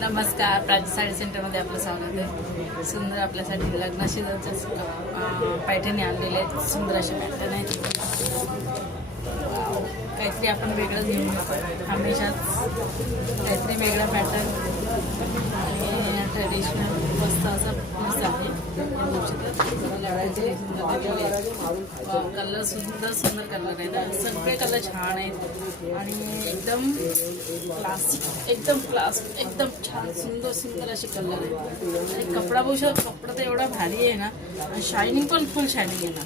नमस्कार, प्राची साडी सेंटरमध्ये आपलं स्वागत आहे. सुंदर आपल्यासाठी लग्नाशी पैठणी आणलेले आहेत. सुंदर असे पॅटर्न आहेत. काहीतरी आपण वेगळं घेऊन येतो हमेशाच, काहीतरी वेगळा पॅटर्न आणि ट्रेडिशनल मस्त असा पीस आहे. कलर सुंदर सुंदर कलर आहेत. सगळे कलर छान आहेत आणि एकदम क्लास एकदम छान सुंदर सुंदर असे कलर आहेत. आणि कपडा बघू शकतो, कपडा तर एवढा भारी आहे ना, आणि शायनिंग पण फुल शायनिंग आहे ना.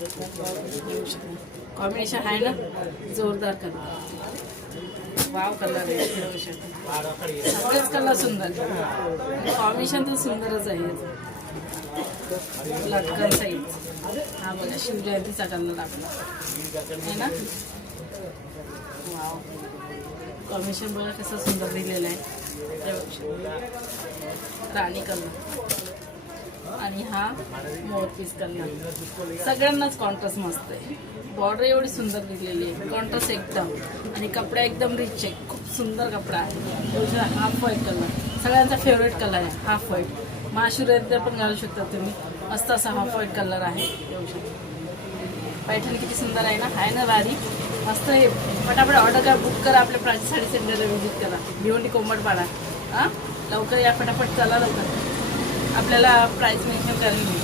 कॉम्बिनेशन आहे ना, जोरदार कलर, वाव कलर आहे. सगळेच कलर सुंदर, कॉम्बिनेशन तर सुंदरच आहे. लटकन साईज हा बघा, शिवजयंतीचा कलर आपला आहे ना. वाव, कॉम्बिनेशन बघा कसं सुंदर दिलेलं आहे. राणी कलर आणि हा मोरपीस कलर. सगळ्यांनाच कॉन्ट्रास्ट मस्त आहे. बॉर्डर एवढी सुंदर दिलेली आहे, कॉन्ट्रास्ट एकदम, आणि कपडा एकदम रिच आहे. खूप सुंदर कपडा आहे. हाफ व्हाईट कलर सगळ्यांचा फेवरेट कलर आहे. हाफ व्हाईट महाशिवरात्री पण घालू शकता तुम्ही. मस्त असा हाफ व्हाईट कलर आहे. पैठणी किती सुंदर आहे ना, आहे ना भारी, मस्त आहे. फटाफट ऑर्डर करा, बुक करा. आपल्या प्राची साडी सेंटरला व्हिजिट करा. भिवंडी कोंबडपाडा. हां, लवकर या, फटाफट चला लवकर. आपल्याला प्राईस मेन्शन करेल मी.